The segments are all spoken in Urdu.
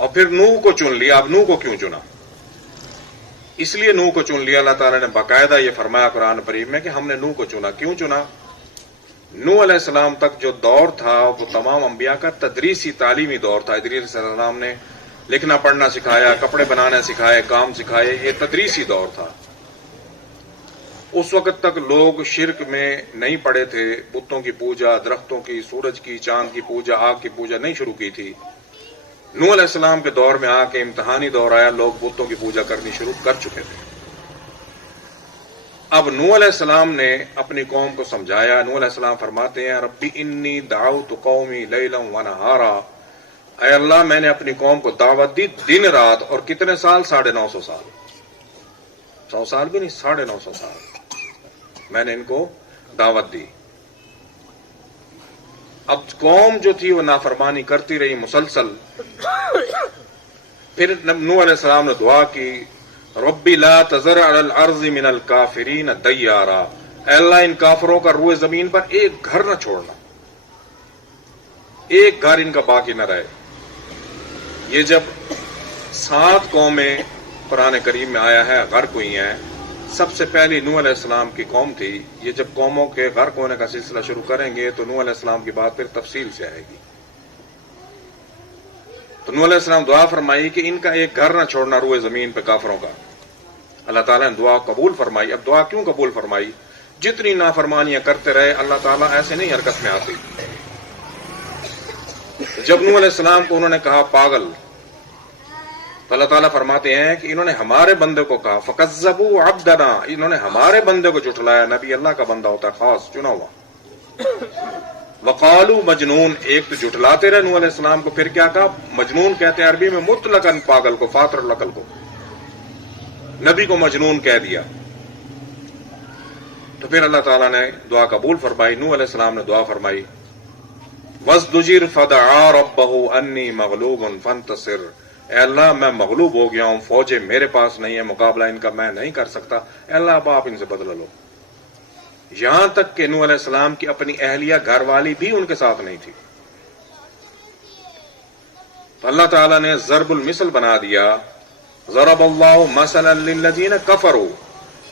اور پھر نوح کو چن لیا. اب نوح کو کیوں چنا؟ اس لیے نوح کو چن لیا اللہ تعالیٰ نے باقاعدہ یہ فرمایا قرآن کریم میں کہ ہم نے نوح کو چنا. کیوں چنا؟ نوح علیہ السلام تک جو دور تھا وہ تمام انبیاء کا تدریسی تعلیمی دور تھا. ادریس علیہ السلام نے لکھنا پڑھنا سکھایا، کپڑے بنانا سکھائے، کام سکھائے. یہ تدریسی دور تھا. اس وقت تک لوگ شرک میں نہیں پڑے تھے. بتوں کی پوجا، درختوں کی، سورج کی، چاند کی پوجا، آگ کی پوجا نہیں شروع کی تھی. نوح علیہ السلام کے دور میں آ کے امتحانی دور آیا، لوگ بتوں کی پوجا کرنی شروع کر چکے تھے. اب نوح علیہ السلام نے اپنی قوم کو سمجھایا. نوح علیہ السلام فرماتے ہیں ربی انی دعوت قومی لیلا ونہارا، اے اللہ میں نے اپنی قوم کو دعوت دی دن رات. اور کتنے سال؟ 950 سال. 100 سال بھی نہیں، 950 سال میں نے ان کو دعوت دی. اب قوم جو تھی وہ نافرمانی کرتی رہی مسلسل. پھر نوح علیہ السلام نے دعا کی ربی لا تذر علی الارض من الکافرین دیارا، اے اللہ ان کافروں کا روئے زمین پر ایک گھر نہ چھوڑنا، ایک گھر ان کا باقی نہ رہے. یہ جب 7 قومیں قرآن کریم میں آیا ہے غرق ہوئی ہیں. سب سے پہلی نوح علیہ السلام کی قوم تھی. یہ جب قوموں کے غرق ہونے کا سلسلہ شروع کریں گے تو نوح علیہ السلام کی بات پھر تفصیل سے آئے گی. تو نوح علیہ السلام دعا فرمائی کہ ان کا ایک گھر نہ چھوڑنا روئے زمین پہ کافروں کا. اللہ تعالیٰ نے دعا قبول فرمائی. اب دعا کیوں قبول فرمائی؟ جتنی نافرمانیاں کرتے رہے اللہ تعالیٰ ایسے نہیں حرکت میں آتی. جب نوح علیہ السلام کو انہوں نے کہا پاگل، تو اللہ تعالیٰ فرماتے ہیں کہ انہوں نے ہمارے بندے کو کہا فکذبوا عبدنا، انہوں نے ہمارے بندے کو جھٹلایا. نبی اللہ کا بندہ ہوتا ہے خاص چنا ہوا. وقالوا مجنون، ایک تو جھٹلاتے رہے نوح علیہ السلام کو، پھر کیا کہا؟ مجنون کہتے ہیں عربی میں مطلقاً پاگل کو، فاطر العقل کو. نبی کو مجنون کہہ دیا. تو پھر اللہ تعالیٰ نے دعا قبول فرمائی. نوح علیہ السلام نے دعا فرمائی وَازْدُجِرْ فَدَعَا رَبَّهُ أَنِّي مَغْلُوبٌ فَانْتَصِرْ، اے اللہ میں مغلوب ہو گیا ہوں، فوجیں میرے پاس نہیں ہے، مقابلہ ان کا میں نہیں کر سکتا، اے اللہ اب آپ ان سے بدلہ لو. یہاں تک کہ نوح علیہ السلام کی اپنی اہلیہ گھر والی بھی ان کے ساتھ نہیں تھی. تو اللہ تعالیٰ نے ضرب المثل بنا دیا. ضرب اللہ مثلا للذین کفروا،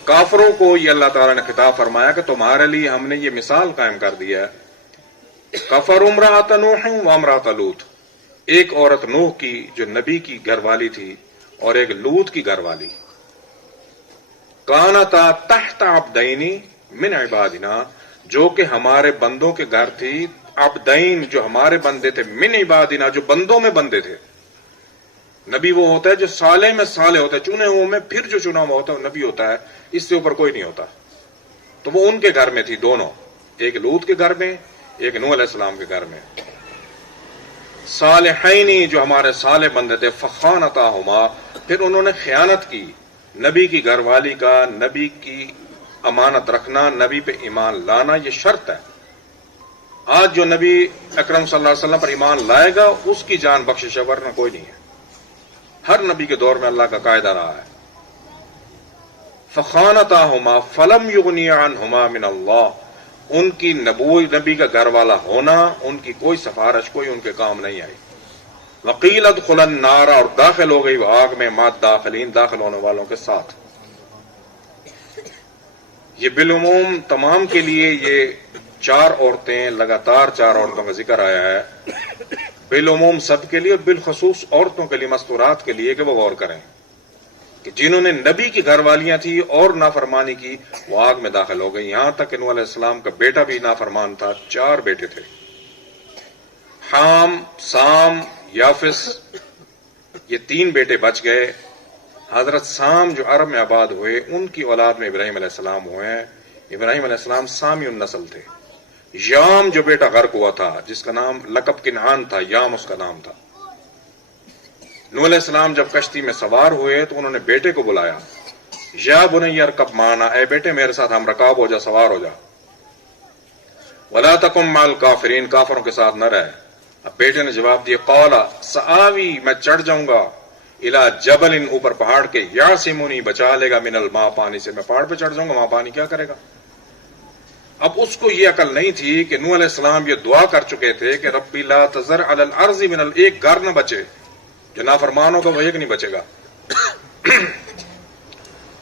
کافروں کو یہ اللہ تعالیٰ نے خطاب فرمایا کہ تمہارے لیے ہم نے یہ مثال قائم کر دیا ہے. کفر امرأۃ نوح و امرأۃ لوط، ایک عورت نوح کی جو نبی کی گھر والی تھی اور ایک لوط کی گھر والی. کانتا تحت عبدین من عبادنا، جو کہ ہمارے بندوں کے گھر تھی. عبدین جو ہمارے بندے تھے، من عبادنا جو بندوں میں بندے تھے. نبی وہ ہوتا ہے جو صالح میں صالح ہوتا ہے، چنے ہوئے میں پھر جو چنا ہوا ہوتا ہے وہ نبی ہوتا ہے، اس سے اوپر کوئی نہیں ہوتا. تو وہ ان کے گھر میں تھی دونوں، ایک لوط کے گھر میں ایک نوح علیہ السلام کے گھر میں. صالحینی جو ہمارے صالح بندے تھے. فخانتاہما، پھر انہوں نے خیانت کی. نبی کی گھر والی کا نبی کی امانت رکھنا، نبی پہ ایمان لانا یہ شرط ہے. آج جو نبی اکرم صلی اللہ علیہ وسلم پر ایمان لائے گا اس کی جان بخشش ہے، ورنہ کوئی نہیں ہے. ہر نبی کے دور میں اللہ کا قاعدہ رہا ہے. فخانتاہما فلم یغنی عنہما من اللہ، ان کی نبی کا گھر والا ہونا ان کی کوئی سفارش کوئی ان کے کام نہیں آئی. وقیل ادخلا النار، اور داخل ہو گئی وہ آگ میں، مات داخلین داخل ہونے والوں کے ساتھ. یہ بالعموم تمام کے لیے یہ 4 عورتیں، لگاتار 4 عورتوں کا ذکر آیا ہے. بالعموم سب کے لیے اور بالخصوص عورتوں کے لیے، مستورات کے لیے، کہ وہ غور کریں کہ جنہوں نے نبی کی گھر والیاں تھی اور نافرمانی کی وہ آگ میں داخل ہو گئی. یہاں تک کہ نوح علیہ السلام کا بیٹا بھی نافرمان تھا. 4 بیٹے تھے، حام، سام، یافس. یہ 3 بیٹے بچ گئے. حضرت سام جو عرب میں آباد ہوئے ان کی اولاد میں ابراہیم علیہ السلام ہوئے ہیں. ابراہیم علیہ السلام سامی النسل تھے. یام جو بیٹا غرق ہوا تھا جس کا نام لقب کنعان تھا، یام اس کا نام تھا. نوح علیہ السلام جب کشتی میں سوار ہوئے تو انہوں نے بیٹے کو بلایا، یا بنی ارکب معنا، اے بیٹے میرے ساتھ ہم رکاب ہو جا، سوار ہو جا. ولا تکن مع الکافرین، کافروں کے ساتھ نہ رہے. اب بیٹے نے جواب دیا قال سآوی، میں چڑھ جاؤں گا، الی جبل، اوپر پہاڑ کے، یعصمنی، بچا لے گا، من الماء، پانی سے. میں پہاڑ پہ چڑھ جاؤں گا، وہاں پانی کیا کرے گا. اب اس کو یہ عقل نہیں تھی کہ نوح علیہ السلام یہ دعا کر چکے تھے کہ ربی لا تذر علی الارض من ایک گھر نہ بچے جو نافرمان ہوگا وہ ایک نہیں بچے گا.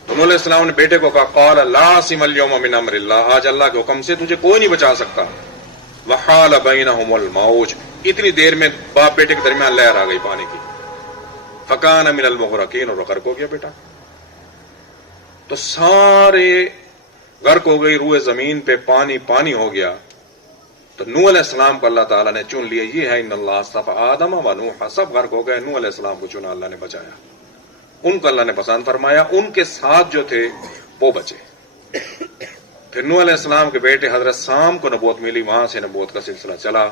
تو نوح علیہ السلام نے بیٹے کو کہا قال لا عاصم اليوم من امر اللہ، آج اللہ کے حکم سے تجھے کوئی نہیں بچا سکتا. وحال بینہم الموج، اتنی دیر میں باپ بیٹے کے درمیان لہر آ گئی پانی کی. فکان من المغرقین، اور غرق ہو گیا بیٹا. تو سارے غرق ہو گئی، روئے زمین پہ پانی پانی ہو گیا. تو نوح علیہ السلام کو اللہ تعالیٰ نے چن لیا. یہ ہے ان اللہ اصطفی آدم و نوح، سب غرق ہو گئے، نوح علیہ السلام کو چنا، اللہ نے بچایا. ان کو اللہ نے پسند فرمایا، ان کے ساتھ جو تھے وہ بچے. پھر نوح علیہ السلام کے بیٹے حضرت سام کو نبوت ملی، وہاں سے نبوت کا سلسلہ چلا.